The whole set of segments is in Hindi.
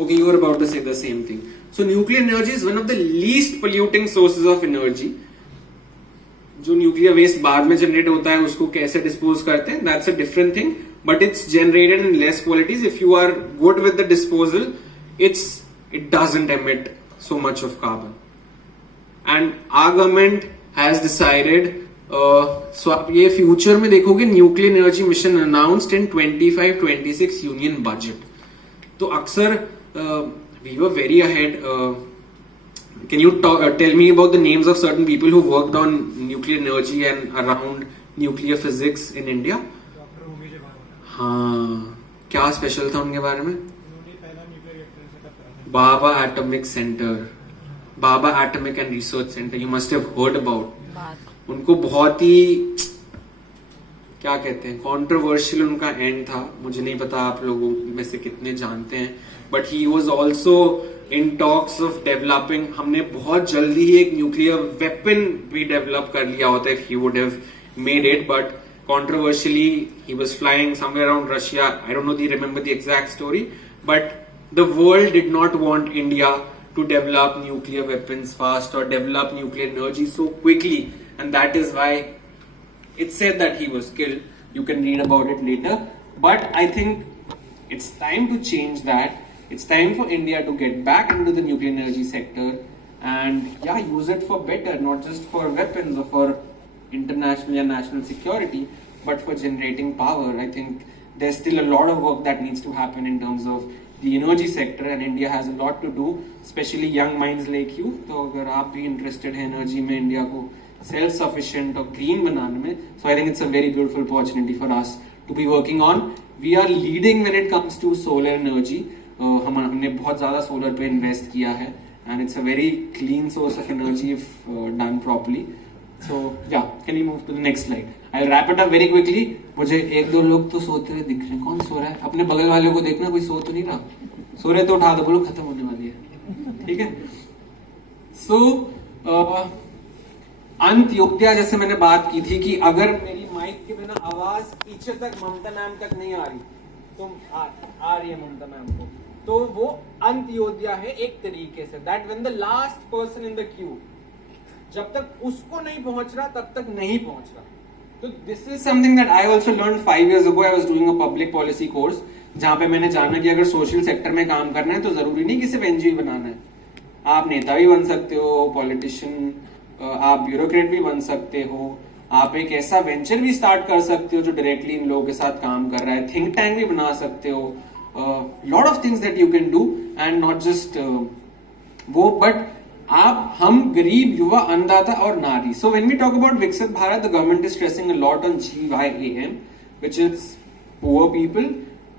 Okay, you were about to say the same thing. So nuclear energy is one of the least polluting sources of energy. जो न्यूक्लियर वेस्ट बाद में जनरेट होता है उसको कैसे डिस्पोज करते हैं, that's a different thing, but it's generated in less qualities. If you are good with the disposal, it doesn't emit so much of carbon. And our government has decided, so आप ये फ्यूचर में देखोगे nuclear energy mission announced in 25-26 union budget. तो अक्सर we were very ahead. Can you tell me about the names of certain people who worked on nuclear energy and around nuclear physics in India? Doctor Homi J Bhabha. हाँ, क्या स्पेशल था उनके बारे में? उन्होंने पहला न्यूक्लियर रिएक्टर सेटअप करा था. Bhabha atomic centre, Bhabha atomic and research centre, you must have heard about. उनको बहुत ही क्या कहते हैं, कॉन्ट्रोवर्शियल उनका एंड था. मुझे नहीं पता आप लोगों में से कितने जानते हैं, but he was also in talks of developing. हमने बहुत जल्दी ही एक न्यूक्लियर वेपन भी डेवलप कर लिया होता if he would have made it, but controversially he was flying somewhere around Russia. I don't know remember the exact story, but the world did not want India to develop nuclear weapons fast or develop nuclear energy so quickly, and that is why it's said that he was killed. You can read about it later, but I think it's time to change that. It's time for India to get back into the nuclear energy sector and use it for better, not just for weapons or for international and national security, but for generating power. I think there's still a lot of work that needs to happen in terms of the energy sector, and India has a lot to do, especially young minds like you. तो अगर आप भी interested हैं energy में, इंडिया को self sufficient और green बनाने में, so I think it's a very beautiful opportunity for us to be working on. We are leading when it comes to solar energy. हमने बहुत ज़्यादा सोलर पे इन्वेस्ट किया है, and it's a very clean source of energy if done properly. So yeah, can you move to the next slide? I'll wrap it up very quickly. मुझे एक दो लोग तो सोते हुए दिख रहे हैं. कौन सो रहा है? अपने बगल वाले को देखना, कोई सो तो नहीं रहा. सो रहे तो उठा दो, बोलो खत्म होने वाली है. ठीक है. So अंत्योदया, जैसे मैंने बात की थी कि अगर मेरी माइक के बिना आवाज पीछे तक ममता मैम तक नहीं आ रही, तो आ रही है ममता मैम को, तो वो अंत्योदया है एक तरीके से. That when the last person in the Q, जब तक उसको नहीं पहुंच रहा तब तक नहीं पहुंच रहा. तो this is something that I also learn 5 years ago. I was doing a public policy course, जहां पे मैंने जाना कि अगर सोशल सेक्टर में काम करना है तो जरूरी नहीं कि सिर्फ एनजीओ बनाना है. आप नेता भी बन सकते हो, पॉलिटिशियन, आप ब्यूरोक्रेट भी बन सकते हो, आप एक ऐसा वेंचर भी स्टार्ट कर सकते हो जो डायरेक्टली इन लोगों के साथ काम कर रहा है, थिंक टैंक भी बना सकते हो, lot of things that you can do, and not just वो, बट हम गरीब, युवा, अन्नदाता और नारी. सो व्हेन वी टॉक अबाउट Viksit Bharat, the government is stressing a lot on GYAM, which is poor people.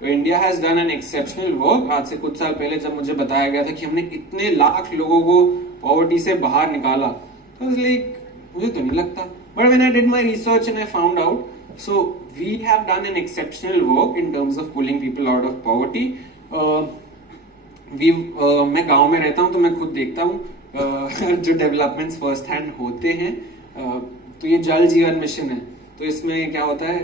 India has done an exceptional work. आज से कुछ साल पहले जब मुझे बताया गया था कि हमने इतने लाख लोगों को पॉवर्टी से बाहर निकाला, तो लाइक मुझे तो नहीं लगता, but when I did my research and I found out, so we have done an exceptional work in terms of pulling people out of poverty. मैं गांव में रहता हूं तो मैं खुद देखता हूं जो डेवलपमेंट्स फर्स्ट हैंड होते हैं. तो ये जल जीवन मिशन है, तो इसमें क्या होता है,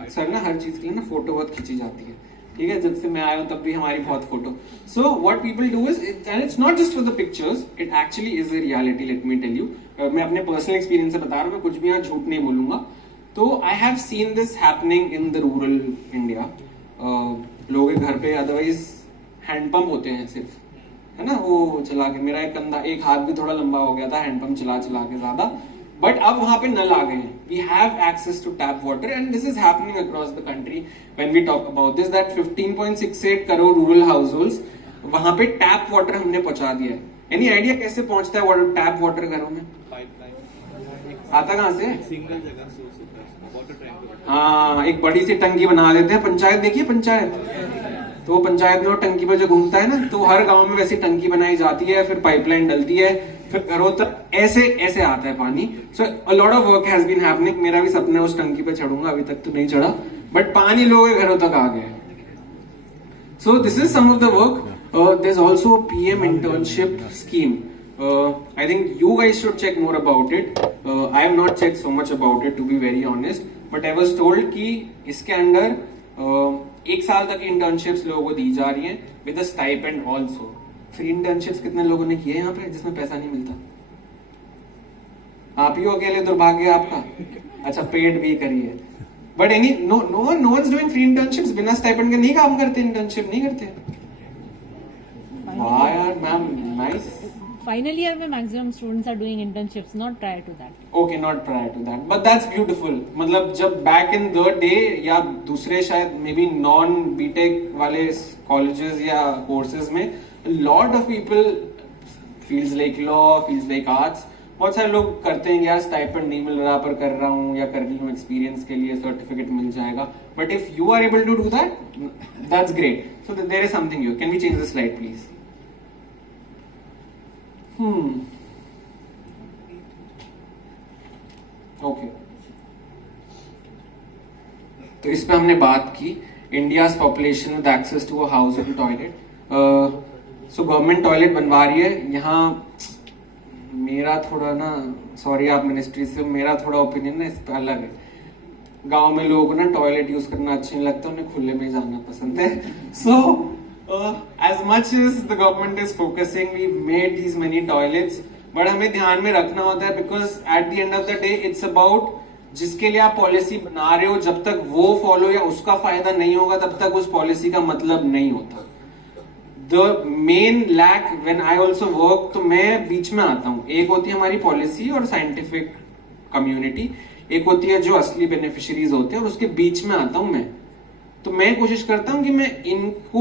अक्सर ना हर चीज के लिए ना फोटो बहुत खींची जाती है. ठीक है, जब से मैं आया हूं तब भी हमारी बहुत photo. So what people do is, and it's not just for the pictures, it actually is a reality. Let me tell you, मैं अपने पर्सनल एक्सपीरियंस से बता रहा हूं, मैं कुछ भी यहाँ झूठ नहीं बोलूंगा. तो I have seen this happening in the rural India. लोगों के घर पे अदरवाइज हैंडपंप होते हैं सिर्फ, है ना, वो चला के. मेरा एक कंधा, एक हाथ भी थोड़ा लंबा हो गया था हैंडपंप चला चला के ज्यादा, बट अब वहां पे नल आ गए हैं. We have access to tap water, and this is happening across the country. When we talk about this, that 15.68 crore rural households, वहां पे टैप वाटर हमने पहुंचा दिया है. एनी आइडिया कैसे पहुंचता है वाटर, टैप वाटर घरों में? आता कहां से? सिंगल जगह सोर्स होता है, वाटर टैंक. हाँ, एक बड़ी सी टंकी बना देते हैं. पंचायत देखिए, पंचायत, तो वो पंचायत में वो टंकी पे जो घूमता है ना, तो हर गांव में वैसी टंकी बनाई जाती है, फिर पाइपलाइन डलती है, फिर घरों तक ऐसे ऐसे आता है पानी. So a lot of work has been happening. मेरा भी सपना है उस टंकी पे चढ़ूंगा, अभी तक तो नहीं चढ़ा, बट पानी लोगों के घरों तक आ गया. So this is some of the work. There is also PM internship scheme. I think you guys should check more about it. I have not checked so much about it, to be very honest, but I was told कि इसके अंदर 1 साल तक इंटर्नशिप्स लोगों को दी जा रही हैं with a stipend also. Free internships कितने लोगों ने किए यहाँ पे जिसमें पैसा नहीं मिलता? आप ही हो अकेले, दुर्भाग्य आपका। अच्छा, पेड भी करिए, but no one is doing free internships. बिना स्टाइपेंड के नहीं काम करते, इंटर्नशिप नहीं करते। वाह यार मैम, नाइस। Final year में maximum students are doing internships, not prior to that. Okay, not prior to that, but that's beautiful. मतलब जब बैक इन द डे या दूसरे शायद मे बी नॉन बीटेक वाले कॉलेजेस या कोर्सेज में lot of people feels like law, feels like arts, बहुत सारे लोग करते हैं यार स्टाइपेंड नहीं मिल रहा पर कर रहा हूँ या कर रही हूँ एक्सपीरियंस के लिए, सर्टिफिकेट मिल जाएगा। But if you are able to do that, that's great. So there is something you can we change the slide please. Okay, तो इस पे हमने बात की India's population with access to a house toilet. So government toilet बनवा रही है यहाँ। मेरा थोड़ा ना, सॉरी आप मिनिस्ट्री से, मेरा थोड़ा ओपिनियन ना इस पे अलग है। गांव में लोगों को ना टॉयलेट यूज करना अच्छा नहीं लगता, उन्हें खुले में जाना पसंद है। सो as much as the government is focusing, we made these many toilets, but हमें ध्यान में रखना होता है because at the end of the day it's about जिसके लिए आप पॉलिसी बना रहे हो, जब तक वो फॉलो या उसका फायदा नहीं होगा तब तक उस पॉलिसी का मतलब नहीं होता। The main lack when I also work, तो मैं बीच में आता हूँ। एक होती है हमारी पॉलिसी और साइंटिफिक कम्युनिटी, एक होती है जो असली बेनिफिशियरीज होते हैं, और उसके बीच में आता हूं मैं। तो मैं कोशिश करता हूं कि मैं इनको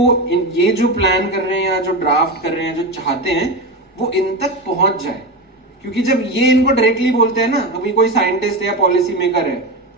ये जो प्लान कर रहे हैं या जो ड्राफ्ट कर रहे हैं, जो चाहते हैं, वो इन तक पहुंच जाए। क्योंकि जब ये इनको डायरेक्टली बोलते हैं ना, अभी कोई साइंटिस्ट या पॉलिसी मेकर है,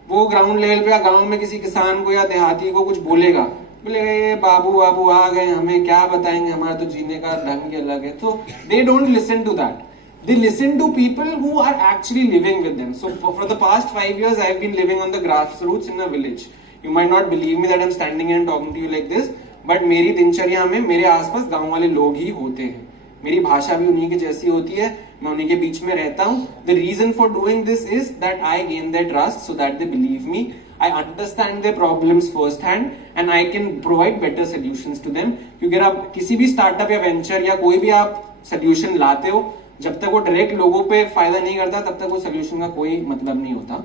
वो ग्राउंड लेवल पे या गांव में किसी किसान को या देहाती को कुछ बोलेगा, बोले बाबू आ गए, हमें क्या बताएंगे, हमारा तो जीने का ढंग ही अलग है। तो they don't listen to that, they listen to people who are actually living with them. So for the past 5 years I have been living on the grassroots in a village. You might not believe me that I'm standing here and talking to you like this, but मेरी दिनचर्या में मेरे आसपास गांव वाले लोग ही होते हैं। मेरी भाषा भी उन्हीं की जैसी होती है, मैं उन्हीं के बीच में रहता हूँ। The reason for doing this is that I gain their trust so that they believe me. I understand their problems first hand and I can provide better solutions to them. क्योंकि अगर आप किसी भी स्टार्टअप या वेंचर या कोई भी आप सोल्यूशन लाते हो, जब तक वो डायरेक्ट लोगों पे फायदा नहीं करता तब तक वो सोल्यूशन का कोई मतलब नहीं होता।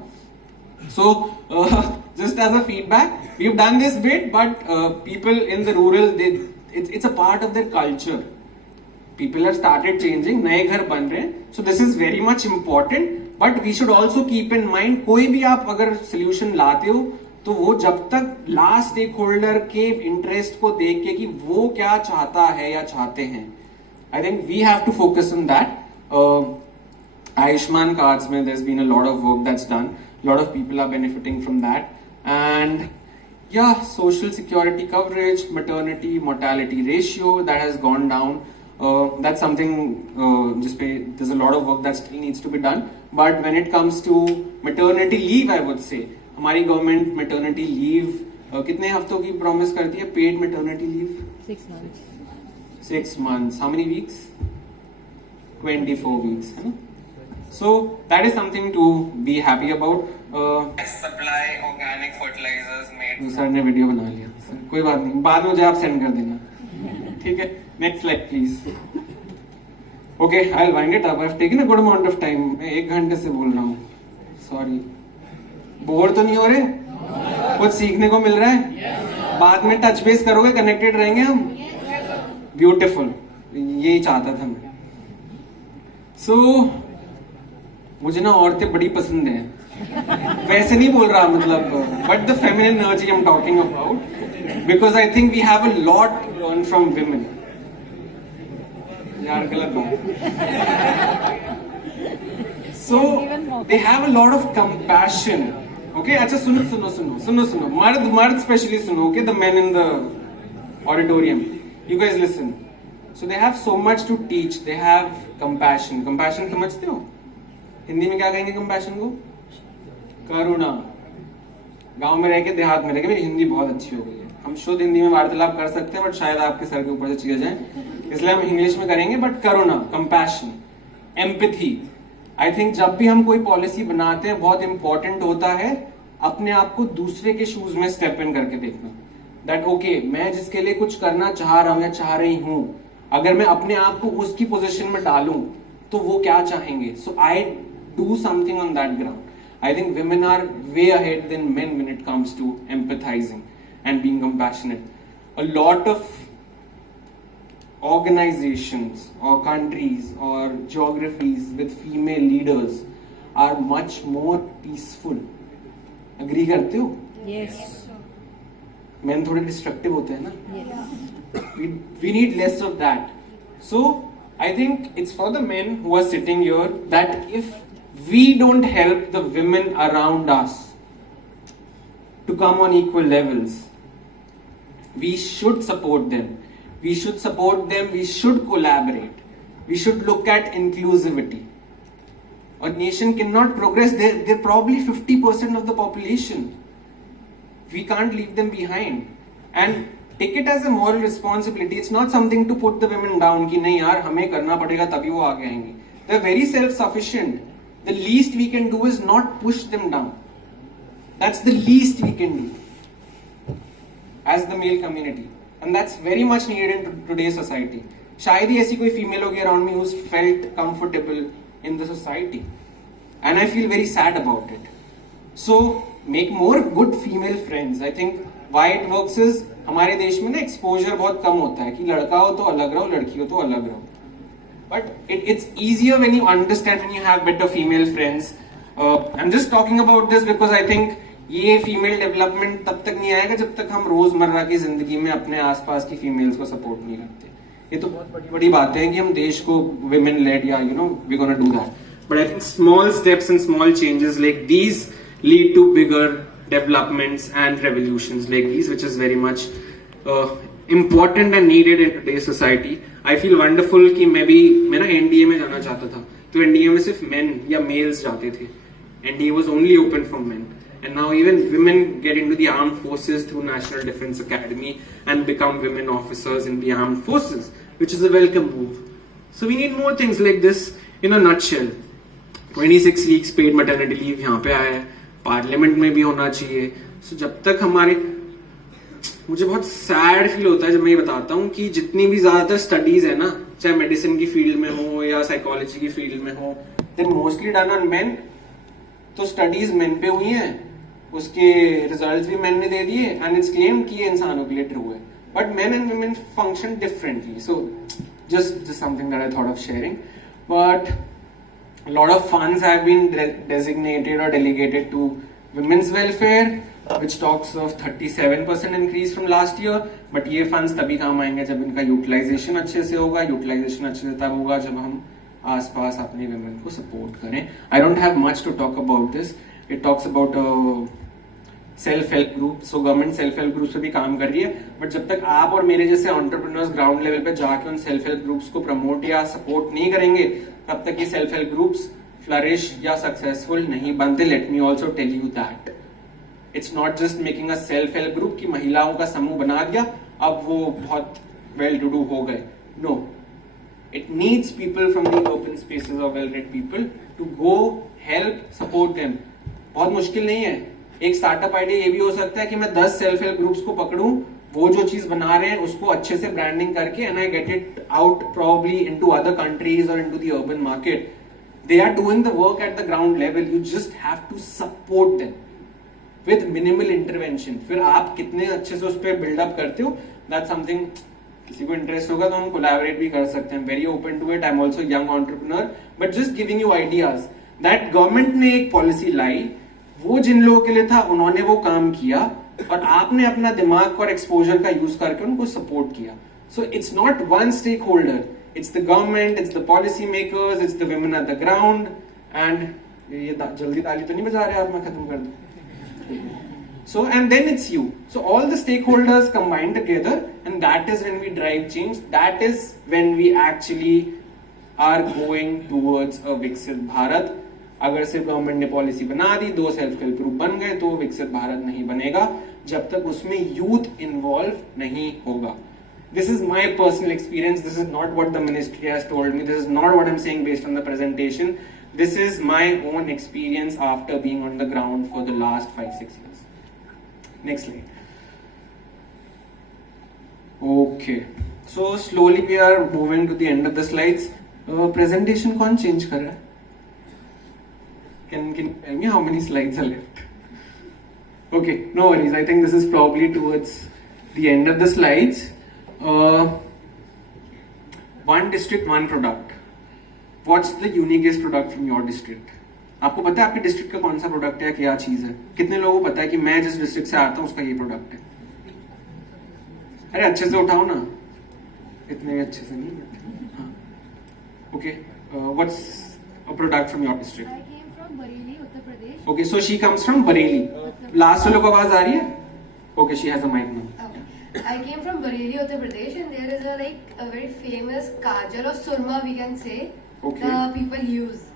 So just as a feedback, we have done this bit, but people in the rural, it's a part of their culture. People have started changing, नए घर बन रहे हैं, so this is very much important. But we should also keep in mind, कोई भी आप अगर सोल्यूशन लाते हो तो वो जब तक लास्ट स्टेक होल्डर के इंटरेस्ट को देख के कि वो क्या चाहता है या चाहते हैं, I think we have to focus on that. Ayushman cards mein there's been a lot of work that's done. A lot of people are benefiting from that. And yeah, social security coverage, maternity mortality ratio that has gone down. That's something just there's a lot of work that still needs to be done. But when it comes to maternity leave, I would say हमारी गवर्नमेंट maternity leave कितने हफ्तों की प्रॉमिस करती है? Paid maternity leave 6 months. 6 months. How many weeks? 24 weeks, है ना? So that is something to be happy about. Supply organic fertilizers made. Sir ने वीडियो बना लिया, सर कोई बात नहीं, बाद में मुझे आप सेंड कर देना, ठीक है? Next slide please. Okay, I will wind it up. I have taken a good amount of time. मैं 1 घंटे से बोल रहा हूँ, सॉरी। बोर तो नहीं हो रहे? कुछ सीखने को मिल रहा है? बाद में टच बेस करोगे, कनेक्टेड रहेंगे हम। ब्यूटिफुल, यही चाहता था मैं। सो मुझे ना औरतें बड़ी पसंद हैं, वैसे नहीं बोल रहा, मतलब but the feminine energy I am talking about, because I think we have a lot to learn from women. यार गलत बात। So they have a lot of compassion. Okay, अच्छा सुनो सुनो सुनो सुनो सुनो, मर्द स्पेशली सुनो, okay, the men in the auditorium, you guys listen. So they have so much to teach. They have compassion. Compassion समझते हो? हिंदी में क्या कहेंगे compassion को? करुणा। गांव में रह के, देहात में रह के मेरी हिंदी बहुत अच्छी हो गई है। हम शुद्ध हिंदी में वार्तालाप कर सकते हैं, बट शायद आपके सर के ऊपर से चीजें जाएं, इसलिए हम इंग्लिश में करेंगे। But Karuna, compassion, empathy. I think जब भी हम कोई पॉलिसी बनाते हैं, बहुत इंपॉर्टेंट होता है अपने आप को दूसरे के शूज में स्टेप इन करके देखना। दैट ओके मैं जिसके लिए कुछ करना चाह रहा हूं या चाह रही हूं, अगर मैं अपने आप को उसकी पोजीशन में डालूं तो वो क्या चाहेंगे. So I do something on that ground. I think women are way ahead than men when it comes to empathizing and being compassionate. A lot of organizations or countries or geographies with female leaders are much more peaceful. Agree करते हो? Yes. Men थोड़े destructive होते हैं ना? Yes. We need less of that. So I think it's for the men who are sitting here that if we don't help the women around us to come on equal levels, we should support them. We should support them. We should collaborate. We should look at inclusivity. A nation cannot progress. They're probably 50% of the population. We can't leave them behind. And take it as a moral responsibility. It's not something to put the women down कि नहीं यार हमें करना पड़ेगा तभी वो आगे आएंगी. They're very self-sufficient. The least we can do is not push them down. That's the least we can do as the male community, and that's very much needed in today's society. शायद ही ऐसी कोई female होगी around me who's felt comfortable in the society, and I feel very sad about it. So make more good female friends. I think why it works is हमारे देश में ना exposure बहुत कम होता है कि लड़का हो तो अलग रहो, लड़की हो तो अलग रहो. But it's easier when you understand, when you have better female friends. I'm just talking about this because I think ये female development तब तक नहीं आएगा जब तक हम रोजमर्रा की जिंदगी में अपने आसपास की females को support नहीं करते. ये तो बहुत बड़ी बात है कि हम देश को women led या we're gonna do that. But I think small steps and small changes like these lead to bigger developments and revolutions like these, which is very much important and needed in today's society. I feel wonderful कि मैं ना NDA में जाना चाहता था, तो NDA में सिर्फ men या males जाते थे. NDA was only open for men, and now even women get into the armed forces through National Defence Academy and become women officers in the armed forces, which is a welcome move. So we need more things like this. In a nutshell, 26 weeks paid maternity leave यहाँ पे आया है, पार्लियामेंट में भी होना चाहिए. So जब तक मुझे बहुत सैड फील होता है जब मैं ये बताता हूँ कि जितनी भी ज्यादातर स्टडीज है ना, चाहे मेडिसिन की फील्ड में हो या साइकोलॉजी की फील्ड में हो, they mostly done on main. तो स्टडीज मेन पे हुई हैं, उसके रिजल्ट्स भी मेन ने दे दिए, एंड इट्स क्लेम कि ये इंसानों के लिए ट्रू है. But main and women function differently. So just something that I thought of sharing. But a lot of funds have been designated or delegated to women's welfare, which talks of 37% increase from last year. But ये funds तभी काम आएंगे जब इनका utilization अच्छे से होगा. Utilization अच्छे से तब होगा जब हम आसपास अपने women को support करें. I don't have much to talk about this. It talks about self-help group. So government self-help groups पे भी काम कर रही है. But जब तक आप और मेरे जैसे entrepreneurs ground level पे जाके उन self-help groups को promote या support नहीं करेंगे, तब तक ये self-help groups flourish या successful नहीं बनते. Let me also tell you that. It's not just making a self-help group कि महिलाओं का समूह बना दिया अब वो बहुत well-to-do हो गए. No, it needs people from the open spaces of well-read people to go help support them. बहुत मुश्किल नहीं है. एक स्टार्टअप आइडिया ये भी हो सकता है कि मैं 10 सेल्फ हेल्प ग्रुप्स को पकड़ूं, वो जो चीज बना रहे हैं उसको अच्छे से ब्रांडिंग करके, and I get it out probably into other countries और into the urban market. They are doing the work at the ground level. You just have to support them with minimal intervention. फिर आप कितने अच्छे से उस पर बिल्डअप करते हो, दैट समथिंग किसी को इंटरेस्ट होगा तो हम कोलैबोरेट भी कर सकते हैं. Very open to it. I am also young entrepreneur, but just giving you ideas that government ने एक पॉलिसी लाई, वो जिन लोगों के लिए था उन्होंने वो काम किया, और आपने अपना दिमाग और एक्सपोजर का यूज करके उनको सपोर्ट किया. So it's not one stakeholder, it's the government, it's the policy makers, it's the women at the ground. And ये जल्दी ताली तो नहीं बजा रहे आप, मैं खत्म कर दूं. So and then it's you. So all the stakeholders combine together, and that is when we drive change. That is when we actually are going towards a विकसित भारत. अगर सिर्फ गवर्नमेंट ने पॉलिसी बना दी, 2 सेल्फ हेल्प ग्रुप बन गए, तो विकसित भारत नहीं बनेगा जब तक उसमें यूथ इन्वॉल्व नहीं होगा. This is my personal experience. This is not what the ministry has told me. This is not what I'm saying based on the presentation. This is my own experience after being on the ground for the last 5-6 years. Next slide. Okay. So slowly we are moving to the end of the slides. Presentation कौन change कर रहा है? Can you tell me how many slides are left? Okay, no worries. I think this is probably towards the end of the slides. One district, one product. What's the uniquest product from your district? आपको पता है आपके डिस्ट्रिक्ट का कौन सा प्रोडक्ट है, क्या चीज है? कितने लोगों को पता है कि मैं जिस डिस्ट्रिक्ट से आता हूँ उसका ये प्रोडक्ट है? अरे अच्छे से उठाओ ना, इतने भी अच्छे से नहीं। हाँ, okay, what's a product from your district? I came from Bareilly, Uttar Pradesh. Okay, so she comes from Bareilly. Last वालों को आवाज आ रही है? Okay, she has a mic now. Okay. I came from Bareilly, Uttar Pradesh, and there is a very famous kajal or surma, we can say, Okay. the people use.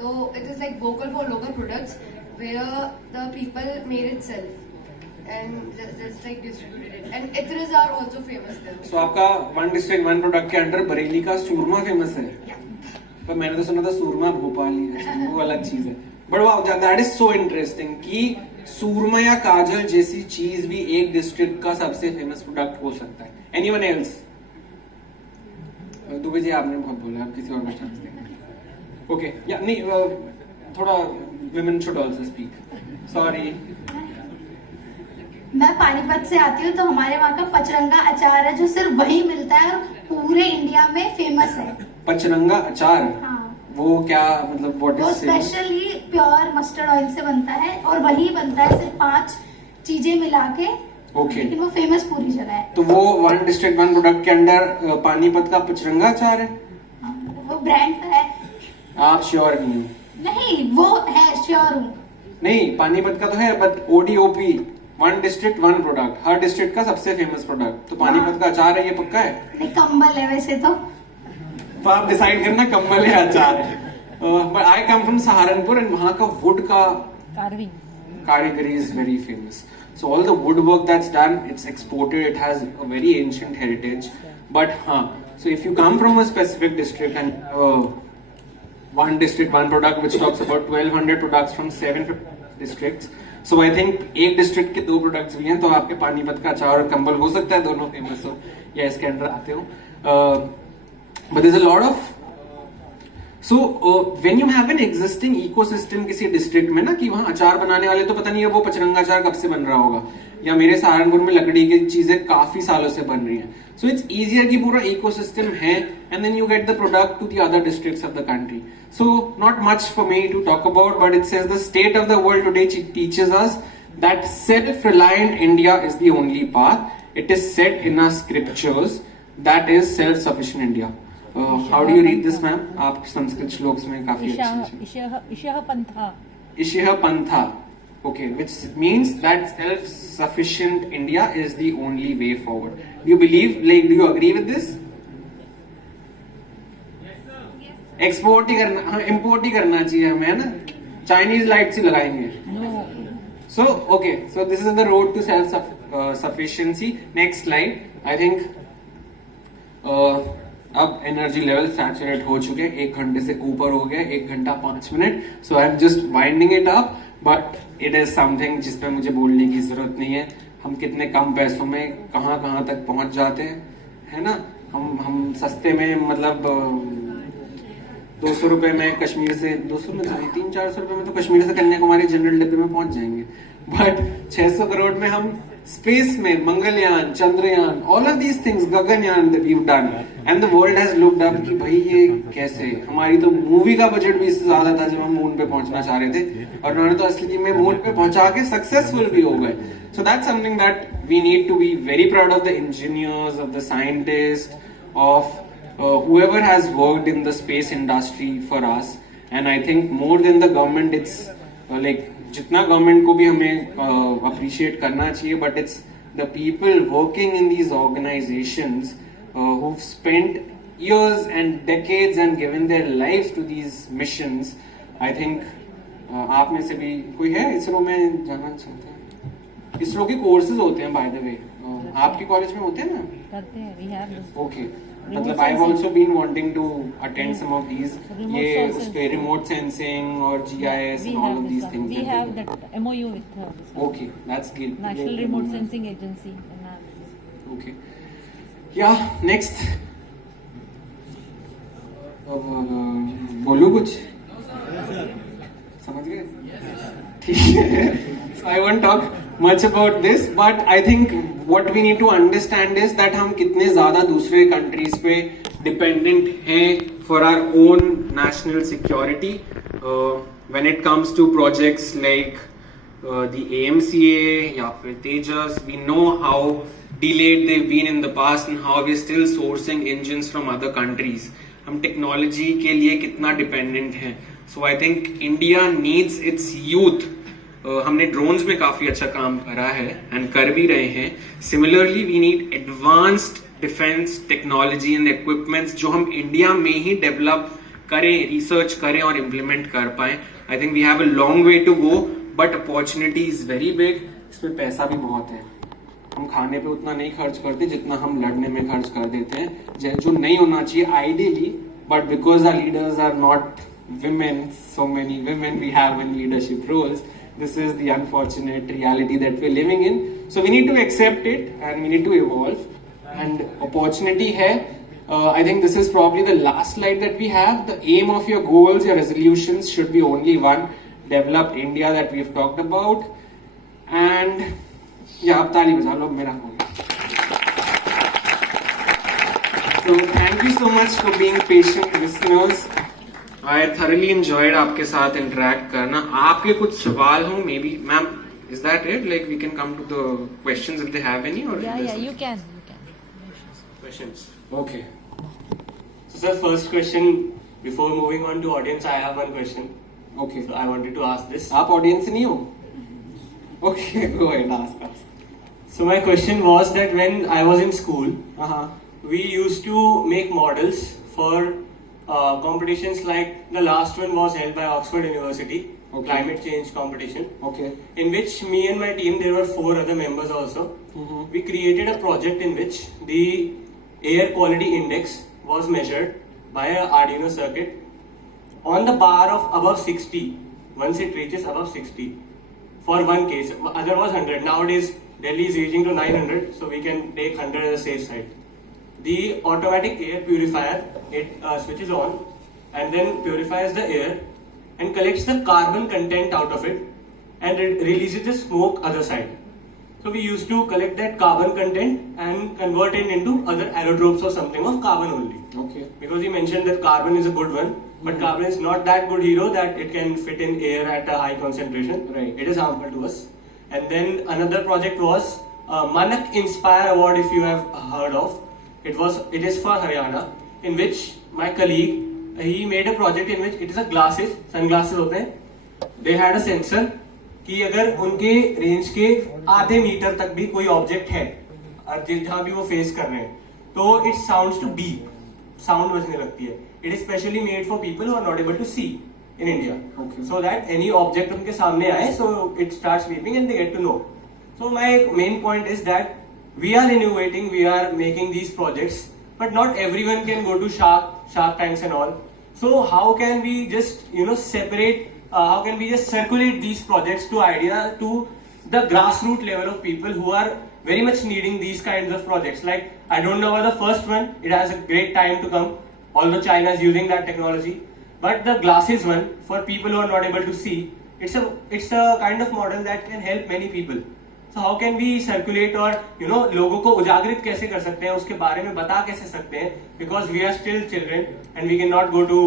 So it is like vocal for local products, where the people made itself and just like distributed it. And itras are also famous there. सो आपका वन डिस्ट्रिक्ट वन प्रोडक्ट के अंडर बरेली का सूरमा फेमस है। Yeah. पर मैंने तो सुना था सूरमा भोपाली है, वो अलग चीज है। But wow, that is so interesting कि सूरमा या काजल जैसी चीज भी एक डिस्ट्रिक्ट का सबसे फेमस प्रोडक्ट हो सकता है। Anyone else? दुबे जी आपने बहुत बोला, आप किसी और को चांस देंगे। ओके, या नहीं, थोड़ा women should also speak. Sorry. मैं पानीपत से आती हूँ, तो हमारे वहाँ का पचरंगा अचार है जो सिर्फ वहीं मिलता है और पूरे इंडिया में फेमस है। पचरंगा अचार? हाँ। वो क्या मतलब, व्हाट वो is specially pure mustard oil से बनता है और वही बनता है सिर्फ 5 चीजें मिला के। ओके। लेकिन वो फेमस पूरी जगह है। तो वो वन डिस्ट्रिक्ट वन प्रोडक्ट के अंडर पानीपत का पचरंगा अचार है? हाँ, वो ब्रांड है। आप श्योर नहीं? नहीं, वो है, श्योर हूँ। नहीं, पानीपत का तो है, but ODOP, one district one product, her district का सबसे फेमस प्रोडक्ट, तो पानीपत का अचार है, ये पक्का है? नहीं, कंबल है वैसे तो आप डिसाइड करना कंबल है अचार है। But I come from Saharanpur and वहां का वुड का Carving. कारीगरी is very famous. So all the woodwork that's done, it's exported. It has a very ancient heritage. But so if you come from a specific district and one district, one product, which talks about 1200 products from 750 districts. So I think एक district के 2 products भी हैं, तो आपके पानीपत का अचार और कंबल हो सकता है दोनों फेमस हो या इसके अंदर आते हो. But there's a lot of when you have an existing ecosystem किसी डिस्ट्रिक्ट में ना, कि वहाँ अचार बनाने वाले, तो पता नहीं है वो पचरंगा अचार कब से बन रहा होगा, या मेरे सहारनपुर में लकड़ी की चीजें काफी सालों से बन रही हैं. सो इट्स इजियर कि पूरा इकोसिस्टम है, and then you get the product to the other districts of the country. So not much for me to talk about, but it says the state of the world today teaches us that self-reliant India is the only path. It is said in our scriptures that is self-sufficient India. How do you read this, ma'am? आप संस्कृत श्लोक में काफी अच्छे हैं. Ishah Pantha. Okay, which means that self-sufficient India is the only way forward. Do you believe? Like, do you agree with this? Export ही करना, हाँ, import ही करना चाहिए हमें, है ना? Chinese lights ही लगाएंगे. No. So, okay, so this is the road to self-sufficiency. Next slide. I think अब एनर्जी लेवल सैचुरेट हो चुके हैं, 1 घंटे से ऊपर हो गए, 1 घंटा 5 minute. So I am just winding it up, but it is something जिसपे मुझे बोलने की जरूरत नहीं है. हम कितने कम पैसों में कहाँ तक पहुंच जाते हैं, है ना? हम सस्ते में, मतलब 200 रुपए में कश्मीर से, 200 में 300-400 रुपए में तो कश्मीर से कन्याकुमारी जनरल डिब्बे में पहुंच जाएंगे. बट 600 करोड़ में हम स्पेस में Mangalyaan, Chandrayaan, all of these things, Gaganyaan that we have done, and the world has looked up कि भाई ये कैसे. हमारी तो मूवी का बजट भी इससे ज्यादा था जब हम मून पे पहुंचना चाह रहे थे, और उन्होंने तो असली में मून पे पहुंचा के सक्सेसफुल भी हो गए. So that's something that we need to be very proud of the engineers, of the scientist, of whoever has worked in the space industry for us. And I think more than the government, it's like जितना गवर्नमेंट को भी हमें अप्रिशिएट करना चाहिए, but it's the people working in these organisations who've spent years and decades and given their lives to these missions. I think आप में से भी कोई है इसरो में जाना चाहता है? इसरो के कोर्सेज होते हैं, बाय द वे, आपके कॉलेज में होते हैं ना? करते हैं, we have this. ओके, मतलब I have also been wanting to attend some of these. ये उस पे रिमोट सेंसिंग और GIS and all of these things. We have that MOU with this okay, that's good. National Remote Sensing Agency. Okay, Yeah, next. बोलूं कुछ? समझ गए? ठीक है. So I won't talk much about this, but I think what we need to understand is that हम कितने ज़्यादा दूसरे countries पे dependent हैं for our own national security when it comes to projects like the AMCA या फिर Tejas. We know how delayed they've been in the past and how we're still sourcing engines from other countries. हम टेक्नोलॉजी के लिए कितना डिपेंडेंट हैं. So I think India needs its youth. हमने ड्रोन्स में काफी अच्छा काम करा है एंड कर भी रहे हैं. Similarly we need advanced defence technology and equipments जो हम इंडिया में ही डेवलप करें, रिसर्च करें और इम्प्लीमेंट कर पाए. I think we have a long way to go but opportunity is very big. इसमें पैसा भी बहुत है. हम खाने पे उतना नहीं खर्च करते जितना हम लड़ने में खर्च कर देते हैं, जो नहीं होना चाहिए ideally. But because our leaders are not women, so many women we have in leadership roles, this is the unfortunate reality that we're living in. So we need to accept it and we need to evolve. And opportunity hai. I think this is probably the last slide that we have. The aim of your goals, your resolutions should be only one: developed India that we've talked about. And yeah, ab taali baja lo, mera ho gaya. So thank you so much for being patient listeners. I thoroughly enjoyed आपके साथ interact करना. आपके कुछ सवाल हो, maybe ma'am, is that it? Like we can come to the questions if they have any, or Yeah, you can. Questions. Okay. So, sir, first question. Before moving on to audience, I have one question. Okay. So, I wanted to ask this. आप audience से नहीं हो? Okay, go ahead, ask. So, my question was that when I was in school, Uh-huh. we used to make models for competitions like the last one was held by Oxford University, Okay. climate change competition, Okay. in which me and my team, there were 4 other members also. Mm-hmm. We created a project in which the air quality index was measured by a Arduino circuit on the bar of above 60. Once it reaches above 60, for one case, other was 100. Nowadays, Delhi is reaching to 900, so we can take 100 as a safe side. The automatic air purifier, it switches on and then purifies the air and collects the carbon content out of it and it releases the smoke other side. So we used to collect that carbon content and convert it into other allotropes or something of carbon only. Okay. Because you mentioned that carbon is a good one, but carbon is not that good hero that it can fit in air at a high concentration. Right. It is harmful to us. And then another project was Manak Inspire Award, if you have heard of. It is for Haryana, in which my colleague, he made a project in which it is a glasses, sunglasses होते हैं. They had a sensor कि अगर उनके रेंज के आधे मीटर तक भी कोई ऑब्जेक्ट है और जहाँ भी वो फेस कर रहे हैं, तो it sounds to beep, sound बजने लगती है. It is specially made for people who are not able to see in India, so that any object उनके सामने आए, so it starts beeping and they get to know. So my main point is that we are innovating, we are making these projects, but not everyone can go to shark tanks and all. So how can we just separate, how can we just circulate these projects to the grassroots level of people who are very much needing these kinds of projects? Like, I don't know about the first one, it has a great time to come, although China is using that technology, but the glasses one, for people who are not able to see, it's a kind of model that can help many people. So how can we circulate और लोगों को उजागरित कैसे कर सकते हैं, उसके बारे में बता कैसे सकते हैं, because we are still children and we cannot go to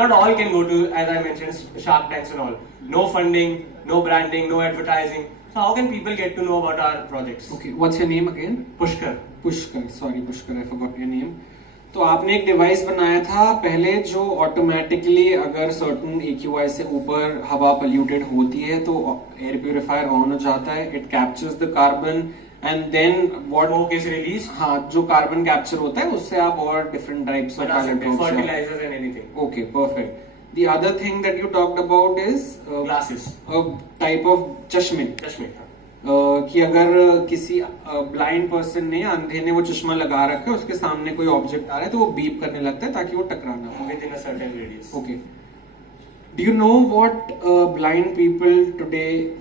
not all can go to, as I mentioned, shark tanks and all. No funding, no branding, no advertising. So how can people get to know about our projects? Okay, what's your name again? Pushkar. Sorry Pushkar, I forgot your name. तो आपने एक डिवाइस बनाया था पहले जो ऑटोमेटिकली अगर सर्टन AQI से ऊपर हवा पोल्यूटेड होती है तो एयर प्यूरिफायर ऑन हो जाता है, it captures the carbon and then what is release. हाँ, जो कार्बन कैप्चर होता है उससे आप और different types of fertilisers and anything. Okay, perfect. The other thing that you talked about is glasses, a type of चश्मे. कि अगर किसी ब्लाइंड पर्सन ने, अंधे ने वो चश्मा लगा रखा है, उसके सामने कोई ऑब्जेक्ट आ रहा है तो वो बीप करने लगता है ताकि वो टकराना हो within a certain radius. Okay. Do you know what blind people today,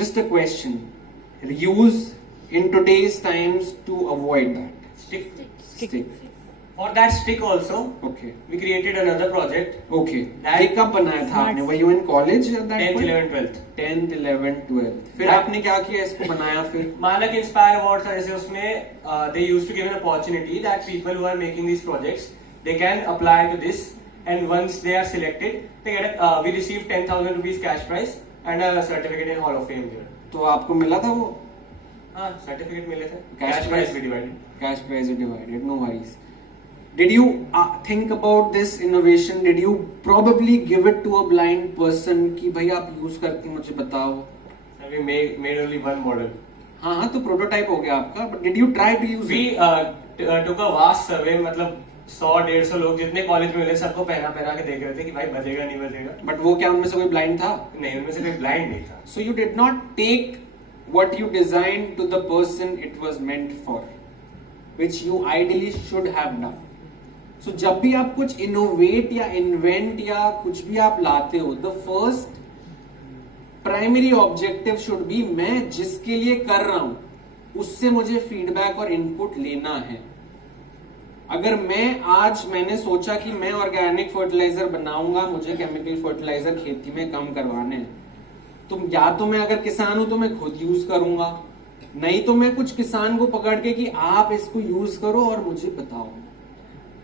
just a question, use in today's times to avoid that? Stick. Stick. For that stick also, Okay. we created another project. Okay. That- ये कब बनाया था आपने? Were you in college at that 10th, point? 11th, 12th. 10th, 11th, 12th. फिर That- आपने क्या किया इसको बनाया फिर? मानक इंस्पायर अवार्ड था, जैसे उसमें they used to give an opportunity that people who are making these projects they can apply to this, and once they are selected they get we receive 10,000 rupees cash prize and a certificate in Hall of Fame here. तो आपको मिला था वो? हाँ, सर्टिफिकेट मिले थे. Cash Cash prize prize भी divided. Cash prize divided, no worries. Did you think about this innovation? Did you probably give it to a blind person कि भाई आप यूज करके मुझे बताओ? So we made only one model. हाँ हाँ, तो प्रोटोटाइप हो गया आपका. But did you try to use We it? took a vast survey, मतलब 100-150 लोग जितने कॉलेज में मिले सबको पहना के देख रहे थे कि भाई बजेगा नहीं बजेगा. But वो क्या उनमें से कोई ब्लाइंड था? नहीं, उनमें से कोई ब्लाइंड नहीं था. So you did not take what you designed to the person it was meant for, which you ideally should have done. So जब भी आप कुछ इनोवेट या इन्वेंट या कुछ भी आप लाते हो, the first primary objective should be मैं जिसके लिए कर रहा हूं उससे मुझे फीडबैक और इनपुट लेना है. अगर मैंने सोचा कि मैं ऑर्गेनिक फर्टिलाइजर बनाऊंगा, मुझे केमिकल फर्टिलाइजर खेती में कम करवाने हैं, तो या तो मैं अगर किसान हूं तो मैं खुद यूज करूंगा, नहीं तो मैं कुछ किसान को पकड़ के कि आप इसको यूज करो और मुझे बताओ.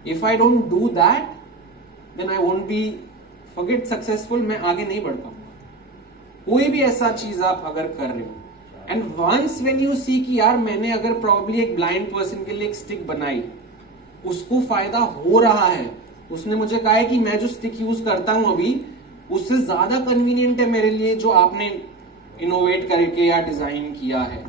If I don't do that then I won't be forget successful. मैं आगे नहीं बढ़ पाऊंगा. कोई भी ऐसा चीज आप अगर कर रहे हो and once when you see कि यार मैंने अगर प्रॉब्ली एक ब्लाइंड पर्सन के लिए एक स्टिक बनाई, उसको फायदा हो रहा है, उसने मुझे कहा है कि मैं जो स्टिक यूज करता हूं अभी उससे ज्यादा कन्वीनियंट है मेरे लिए जो आपने इनोवेट करके या डिजाइन किया है,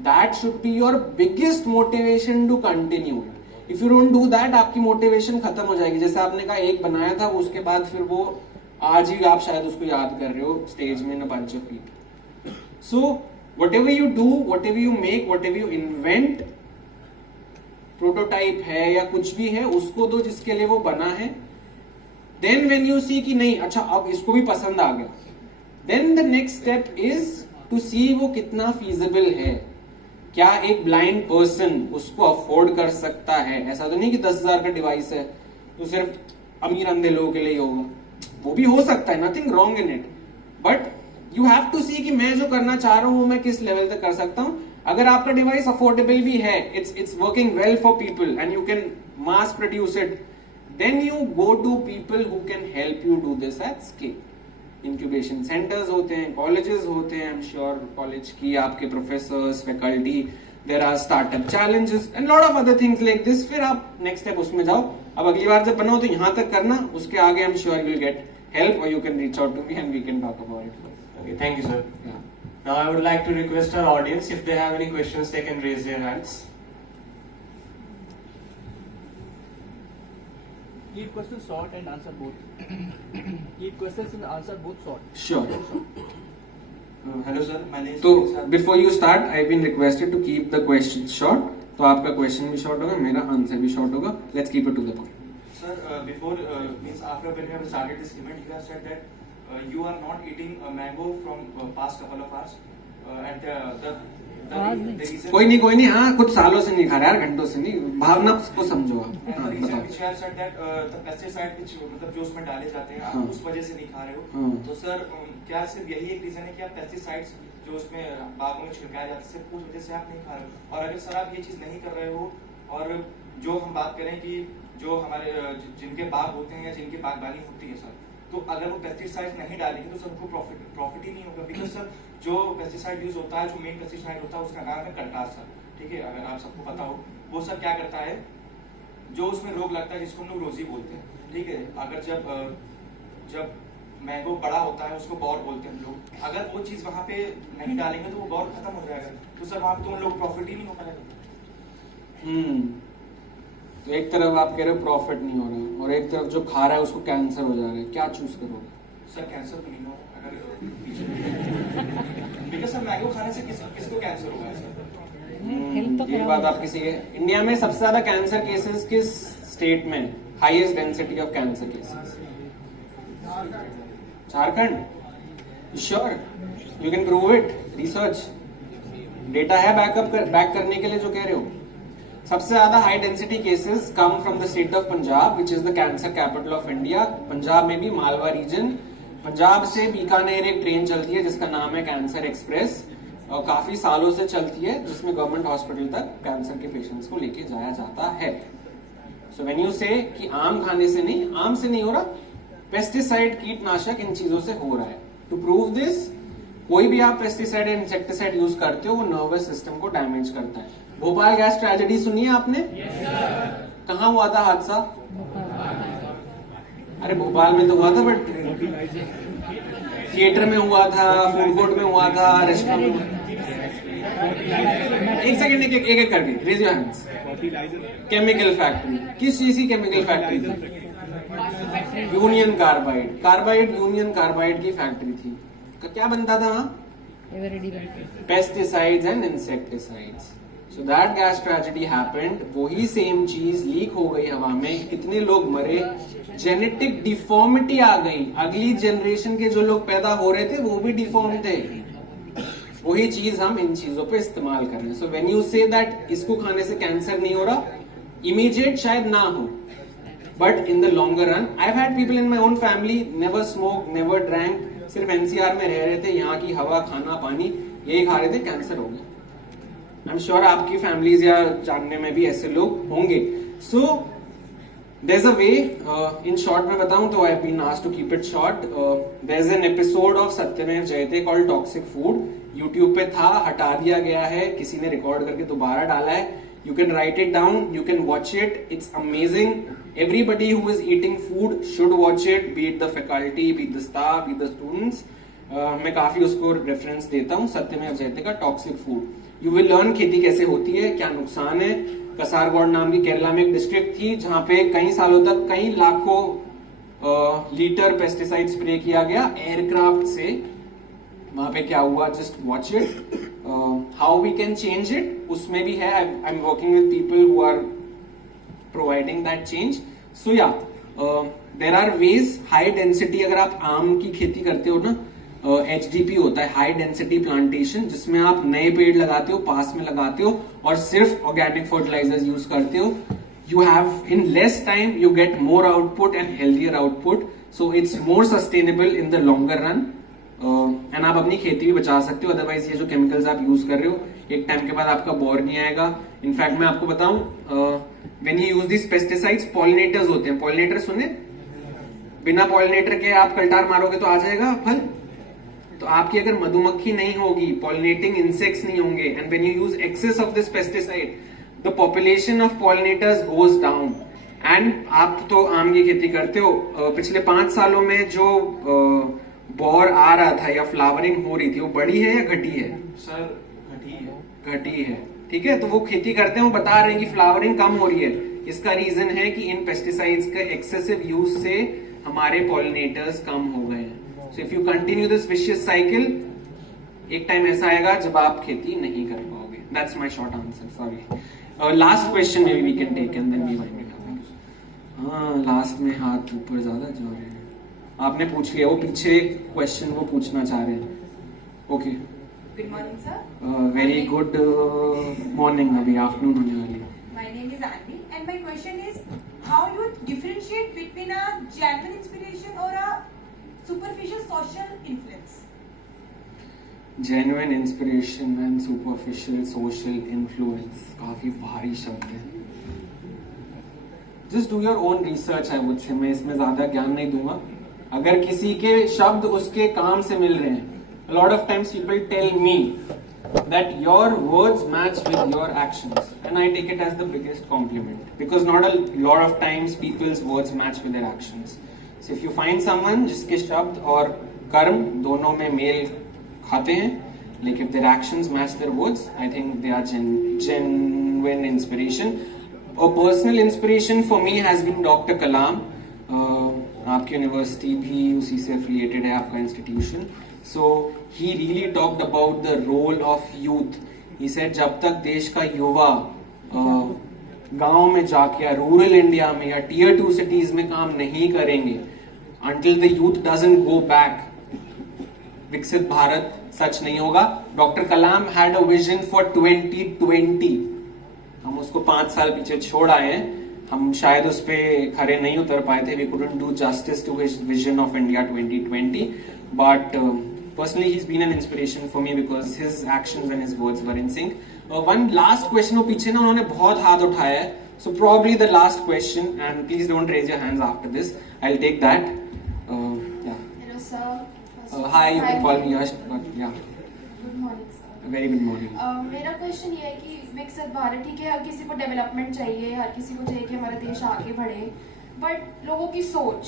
that should be your biggest motivation to continue. If you don't do that आपकी मोटिवेशन खत्म हो जाएगी. जैसे आपने कहा एक बनाया था, उसके बाद फिर वो आज ही आप शायद उसको याद कर रहे हो स्टेज में in a bunch of people. So whatever you do, whatever you make, whatever you invent, prototype है या कुछ भी है, उसको दो जिसके लिए वो बना है. देन व्हेन यू सी कि नहीं अच्छा अब इसको भी पसंद आ गया, then the next step is to see वो कितना फीजिबल है. क्या एक ब्लाइंड पर्सन उसको अफोर्ड कर सकता है? ऐसा तो नहीं कि 10,000 का डिवाइस है तो सिर्फ अमीर अंधे लोगों के लिए होगा. वो भी हो सकता है, nothing wrong in it, but you have to see कि मैं जो करना चाह रहा हूं वो मैं किस लेवल तक कर सकता हूं. अगर आपका डिवाइस अफोर्डेबल भी है, it's working well for people and you can mass produce it, then you go to people who can help you do this at scale. Incubation centres होते हैं, कॉलेजेस होते हैं, आई एम श्योर कॉलेज की आपके professors, faculty, there are startup challenges and lot of other things like this. फिर आप नेक्स्ट स्टेप उसमें जाओ. अब अगली बार जब बनाओ तो यहां तक करना, उसके आगे आई am sure you will get help or you can reach out to me and we can talk about it. Okay, thank you, sir. Yeah. Now I would like to request our audience, if they have any questions, they can raise their hands. Keep questions short and answer both. Keep questions and answer both short. Sure. Hello sir, मैंने तो before you start, I've been requested to keep the questions short. तो आपका question भी short होगा, मेरा answer भी short होगा. Let's keep it to the point. Sir, before means after when you have started this event, you have said that you are not eating mango from past couple of hours, and the reason. कोई नहीं, हाँ कुछ सालों से नहीं खा रहा यार, घंटों से नहीं. भावना को समझो आप. And हाँ the reason बताओ. which you have said that the pesticide which मतलब जो उसमें डाले जाते हैं हाँ. आप उस वजह से नहीं खा रहे हो. हाँ. तो सर क्या सिर्फ यही एक रीजन है कि आप पेस्टिसाइड्स जो उसमें बागों में छिड़काए जाते हैं सिर्फ उस वजह से आप नहीं खा रहे हो? और अगर सर आप ये चीज नहीं कर रहे हो और जो हम बात करें कि जो हमारे जिनके बाग होते हैं या जिनकी बागबानी होती है सर, तो अगर वो पेस्टिसाइड नहीं डालेंगे तो सर उनको प्रॉफिट ही नहीं होगा. बिकॉज सर जो पेस्टिसाइड यूज होता है, जो मेन पेस्टिसाइड होता है उसका नाम है कंटास सर. ठीक है, अगर आप सबको पता हो, वो सर क्या करता है, जो उसमें रोग लगता है जिसको हम लोग रोजी बोलते हैं. ठीक है, अगर जब मैंगो बड़ा होता है उसको बौर बोलते हैं हम लोग. अगर वो चीज वहां पे नहीं डालेंगे तो वो बौर खत्म हो जाएगा. तो सर वहां पे तो उन लोग प्रॉफिट ही नहीं हो पाएगा. तो एक तरफ आप कह रहे हो प्रॉफिट नहीं हो रहा और एक तरफ जो खा रहा है उसको कैंसर हो जा रहा है, क्या चूज करोगे? सर कैंसर तो नहीं हो अगर बिकॉज सर मैंगो खाने से किसको कैंसर होगा सर? ये बात आप किसी के इंडिया में सबसे ज्यादा कैंसर केसेस किस स्टेट में, highest density of cancer cases? Jharkhand. Sure, you can prove it. Research. Data है बैक करने के लिए जो कह रहे हो? सबसे ज्यादा high density cases come from the state of Punjab which is the cancer capital of India. Punjab में भी मालवा रीजन, पंजाब से बीकानेर एक ट्रेन चलती है जिसका नाम है कैंसर एक्सप्रेस और काफी सालों से चलती है, जिसमें गवर्नमेंट हॉस्पिटल तक कैंसर के पेशेंट्स को लेके जाया जाता है. सो व्हेन यू से कि आम खाने से नहीं, आम से नहीं हो रहा, पेस्टिसाइड कीटनाशक इन चीजों से हो रहा है. टू प्रूव दिस, कोई भी आप पेस्टिसाइड या इंसेक्टिसाइड यूज करते हो वो नर्वस सिस्टम को डैमेज करता है. भोपाल गैस ट्रेजेडी सुनी है आपने? कहाँ हुआ था हादसा? अरे भोपाल में तो हुआ था, बट थिएटर में हुआ था, फूड कोर्ट में हुआ था, रेस्टोरेंट में. एक सेकेंड, एक करके raise your hands. Chemical factory. किस चीज की केमिकल फैक्ट्री थी? Union Carbide. Carbide Union Carbide की फैक्ट्री थी. क्या बनता था वहां? Pesticides and insecticides. So that gas tragedy happened. वही सेम चीज लीक हो गई हवा में, कितने लोग मरे, जेनेटिक डिफॉर्मिटी आ गई. अगली जनरेशन के जो लोग पैदा हो रहे थे वो भी डिफॉर्म थे. वही चीज हम इन चीजों पे इस्तेमाल कर रहे हैं. So when you say that इसको खाने से कैंसर नहीं हो रहा, इमीडिएट शायद ना हो, but in the longer run. I have had people in my own family, never smoke, never drank, सिर्फ एनसीआर में रह रहे थे, यहाँ की हवा, खाना, पानी यही खा रहे थे, कैंसर हो गया. आई एम श्योर आपकी फैमिलीज या जानने में भी ऐसे लोग होंगे. So there is a way. In short में बताऊं तो I have been asked to keep it short. There is an episode of Satyamev Jayate called toxic food. YouTube पे था, हटा दिया गया है, किसी ने रिकॉर्ड करके दोबारा डाला है. You can write it down, you can watch it, it's amazing. Everybody who is eating food should watch it, be it the faculty, be it the staff, be it the students. मैं काफी उसको रेफरेंस देता हूँ, सत्यमेव जयते का toxic food. You will learn खेती कैसे होती है, क्या नुकसान है. कसारगोड नाम की केरला में एक डिस्ट्रिक्ट थी जहां पे कई सालों तक कई लाखों लीटर पेस्टिसाइड स्प्रे किया गया एयरक्राफ्ट से. वहां पे क्या हुआ, just watch it. How we can change it, उसमें भी है. I am working with people who are providing that change. So yeah there are ways. High density, अगर आप आम की खेती करते हो ना, HDP होता है, हाई डेंसिटी प्लांटेशन, जिसमें आप नए पेड़ लगाते हो, पास में लगाते हो और सिर्फ ऑर्गेनिक फर्टिलाइजर्स यूज करते हो. You have in less time you get more output and healthier output. So it's more sustainable in the longer run. And आप अपनी खेती भी बचा सकते हो. अदरवाइज ये जो केमिकल्स आप यूज कर रहे हो, एक टाइम के बाद आपका बोर नहीं आएगा. इनफैक्ट मैं आपको बताऊं, when you use this pesticides, pollinators होते हैं. पॉलिनेटर सुने? बिना पॉलिनेटर के आप कल्टार मारोगे तो आ जाएगा फल. तो आपकी अगर मधुमक्खी नहीं होगी, पॉलिनेटिंग इंसेक्ट्स नहीं होंगे, and when you use excess of this pesticide, the population of pollinators goes down. And आप तो आम की खेती करते हो, पिछले 5 सालों में जो बॉर आ रहा था या फ्लावरिंग हो रही थी, वो बढ़ी है या घटी है? सर घटी है. घटी है, ठीक है. तो वो खेती करते हैं, वो बता रहे हैं कि फ्लावरिंग कम हो रही है. इसका रीजन है कि इन पेस्टिसाइड्स का एक्सेसिव यूज से हमारे पॉलिनेटर्स कम हो गए हैं. So if you continue this vicious cycle, एक टाइम ऐसा आएगा जब आप खेती नहीं कर पाओगे. That's my short answer. Sorry. Last question में we can take and then we wind it up. हाँ, लास्ट में हाथ ऊपर ज्यादा जा रहे हैं. आपने पूछ लिया, वो पीछे क्वेश्चन वो पूछना चाह रहे हैं. Okay, good morning sir. Very good morning. अभी आफ्टरनून होने वाली. My name is Ani and my question is how you differentiate between a genuine inspiration और a superficial social influence. Genuine inspiration and superficial social influence काफी भारी शब्द है. Just do your own research. I would say, मैं इसमें ज्यादा ज्ञान नहीं दूंगा. अगर किसी के शब्द उसके काम से मिल रहे हैं, a lot of times people tell me that your words match with your actions, and I take it as the biggest compliment, because not a lot of times people's words match with their actions. So if you find someone जिसके शब्द और कर्म दोनों में मेल खाते हैं, लेकिन if their actions match their words, I think they are genuine inspiration. A personal inspiration for me has been Dr. Kalam. आपकी यूनिवर्सिटी भी उसी से एफिलिएटेड है, आपका institution. So he really talked about the role of youth. He said जब तक देश का युवा गांव में जाके या रूरल इंडिया में या टियर 2 सिटीज में काम नहीं करेंगे, until the youth doesn't go back, विकसित भारत सच नहीं होगा. Doctor Kalam had a vision for 2020. हम उसको 5 साल पीछे छोड़ आए हैं. हम शायद उस पे खरे नहीं उतर पाए थे. We couldn't do justice to his vision of India 2020. But personally, he's been an inspiration for me because his actions and his words were in sync. One last question, वो पीछे ना उन्होंने बहुत हाथ उठाया है. So probably the last question, and please don't raise your hands after this. I'll take that. Yeah. Hello, sir. Hi, you can call me Yash, but yeah. Good morning, sir. A very good morning. मेरा क्वेश्चन ये है कि विकसित भारत, ठीक है, हर किसी को डेवलपमेंट चाहिए, हर किसी को चाहिए कि हमारा देश आगे बढ़े, बट लोगों की सोच,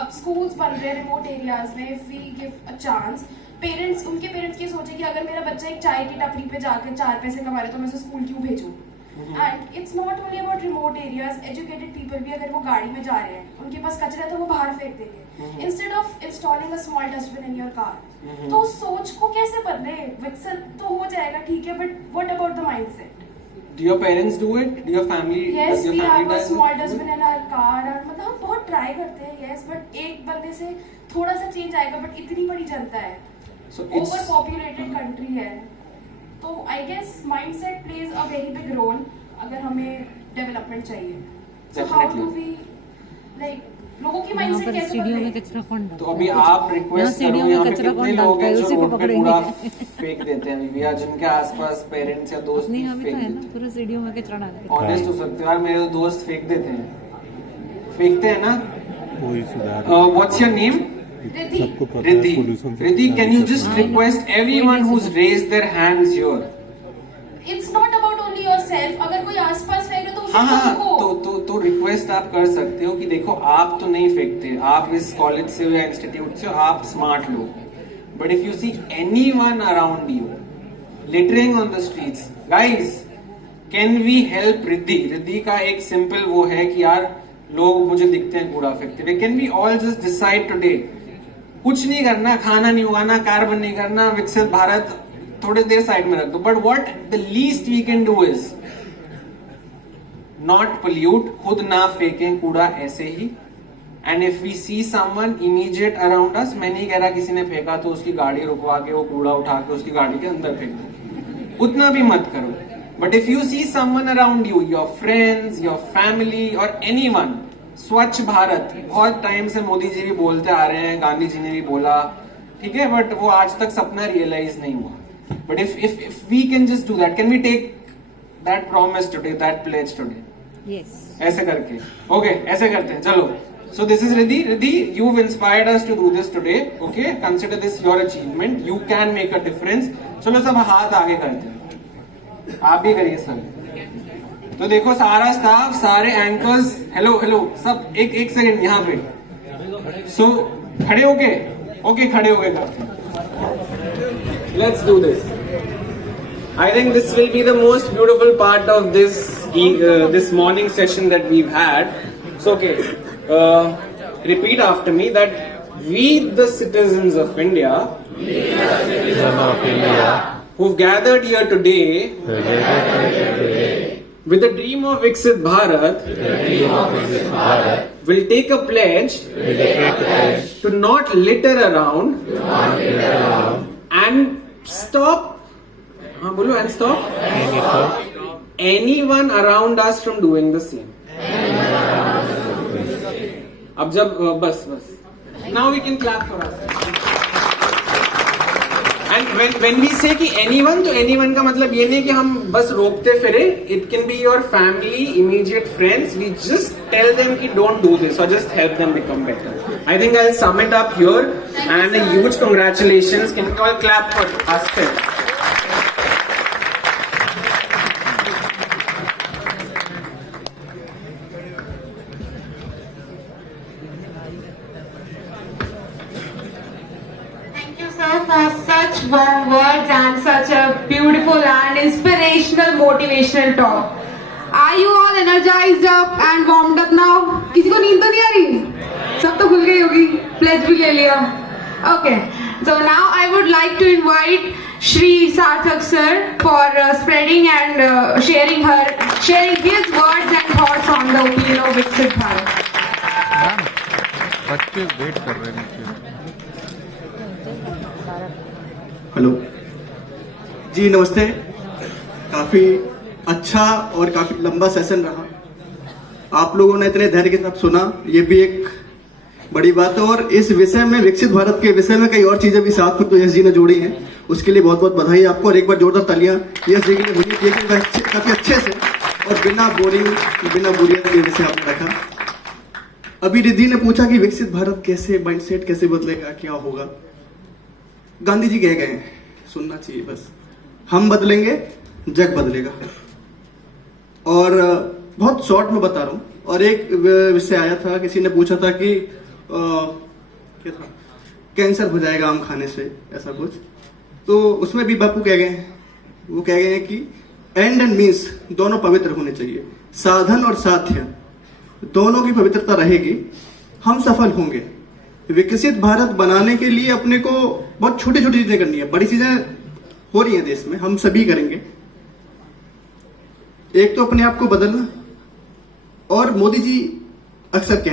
अब स्कूल्स बन रहे हैं रिमोट एरियाज में, if we give a chance, parents, उनके पेरेंट्स की सोचे कि अगर मेरा बच्चा एक चाय की टपरी पे जाकर 4 पैसे कमा रहे तो मैं उसे स्कूल क्यों भेजूं. And it's not only about remote areas, educated people भी अगर वो गाड़ी में जा रहे हैं, उनके पास कचरा है तो वो बाहर फेंक देंगे instead of installing a small dustbin in your car. तो उस सोच को कैसे बदले? विकसित तो हो जाएगा, ठीक है, but what about the mindset? Do your parents do it? Do your family? Yes, does your we family have a does small it? dustbin in our car. और मतलब हम बहुत ट्राई करते हैं, yes, बट एक बंदे से थोड़ा सा चेंज आएगा, बट इतनी बड़ी जनता है, So it's over populated country है, तो I guess mindset plays a very big role अगर हमें डेवलपमेंट चाहिए. So how do we like लोगों की यहाँ माइंडसेट पर कैसे स्टूडियो में बदले? कचरा कौन डालता तो है? अभी आप रिक्वेस्ट सीढ़ियों करो, में यहाँ पे कचरा कितने कौन लोग हैं डालता है? जो उसी को रोड पे पकड़ेंगे. कूड़ा फेंक देते हैं या जिनके आसपास पेरेंट्स या दोस्त नहीं, भी हमें फेंक तो है ना, देते हैं. पूरे सीढ़ियों में कचरा डालते हैं. ऑनेस्ट हो सकते हो यार, मेरे तो दोस्त फेंक देते हैं, फेंकते हैं ना. कोई सुधार व्हाट्स योर नेम? रिद्धि. सबको पता है Riddhi. pollution से Riddhi, can you just हाँ, request everyone who's raised their hands here? It's not about only yourself, अगर कोई आसपास फेंक रहे तो उसे हाँ हाँ रोको. तो रिक्वेस्ट आप कर सकते हो कि देखो आप तो नहीं फेंकते, आप इस कॉलेज से हो या इंस्टीट्यूट से हो, आप स्मार्ट लोग, but if you see anyone around you littering on the streets, guys, can we help Riddhi? Riddhi का एक सिंपल वो है कि यार लोग मुझे दिखते हैं कूड़ा फेंकते हुए, can we all just decide today, कुछ नहीं करना, खाना नहीं उगाना, कार्बन नहीं करना, विकसित भारत थोड़ी देर साइड में रख दो, but what the least we can do is not pollute, खुद ना फेंकें कूड़ा ऐसे ही. And if we see someone immediate around us, मैं नहीं कह रहा किसी ने फेंका तो उसकी गाड़ी रुकवा के वो कूड़ा उठा के उसकी गाड़ी के अंदर फेंक दो, उतना भी मत करो. But if you see someone around you, your friends, your family और एनीवन, स्वच्छ भारत बहुत टाइम से मोदी जी भी बोलते आ रहे हैं, गांधी जी ने भी बोला, ठीक है, बट वो आज तक सपना रियलाइज नहीं हुआ. But if we can just do that, can we take that promise today, that pledge today, Yes. ऐसे करके. ओके, ऐसे करते हैं, चलो. So this is Riddhi. Riddhi, you've inspired us to do this today. Okay, consider this your achievement. You can make a difference. चलो सब हाथ आगे करते हैं, आप भी करिए सब. तो देखो सारा स्टाफ, सारे एंकर्स, हेलो हेलो सब, एक सेकंड यहाँ पे. सो खड़े होके, ओके खड़े होके करते हैं. Let's do this. I think this will be the most beautiful part of this morning session that we've had. So, okay, repeat after me that we, the citizens of India, who've gathered here today, with the dream of Viksit Bharat, will take a pledge to not litter around and stop. हाँ बोलो, and stop anyone around us from doing the same. अब जब बस now we can clap for us. And when we say कि anyone, तो anyone का मतलब ये नहीं कि हम बस रोकते फिरे. It can be your family, immediate friends. We just tell them कि don't do this, or just help them become better. I think I'll sum it up here. And a huge congratulations. Can you all clap for us? For such warm words and such a beautiful and inspirational motivational talk. Are you all energized up and warmed up now? किसी को नींद तो नहीं आ रही? सब तो खुल गई होगी, pledge भी ले लिया. Okay, so now I would like to invite Shri Sarthak sir for spreading and sharing his words and thoughts on the opinion of Viksit Bharat. बच्चे वेट कर रहे हैं नीचे. हेलो. जी नमस्ते। काफी अच्छा और काफी लंबा सेशन रहा। आप लोगों ने इतने धैर्य के साथ सुना, ये भी एक बड़ी बात है। और इस विषय में, विकसित भारत के विषय में कई और चीजें भी साथ में तो यश जी ने जोड़ी हैं, उसके लिए बहुत बहुत बधाई आपको। और एक बार जोरदार तालियां यश जी के लिए होनी चाहिए कि काफी अच्छे से और बिना बोरियत के विषय आपने रखा। अभी रिद्धि ने पूछा कि विकसित भारत कैसे, माइंडसेट कैसे बदलेगा, क्या होगा। गांधी जी कह गए हैं, सुनना चाहिए बस, हम बदलेंगे जग बदलेगा। और बहुत शॉर्ट में बता रहा हूं। और एक विषय आया था, किसी ने पूछा था कि क्या था, कैंसर हो जाएगा आम खाने से, ऐसा कुछ। तो उसमें भी बापू कह गए हैं, वो कह गए हैं कि एंड एंड मीन्स दोनों पवित्र होने चाहिए, साधन और साध्य दोनों की पवित्रता रहेगी, हम सफल होंगे। विकसित भारत बनाने के लिए अपने को बहुत छोटी छोटी चीजें करनी है, बड़ी चीजें हो रही हैं देश में, हम सभी करेंगे। एक तो अपने आप को बदलना, और मोदी जी अक्सर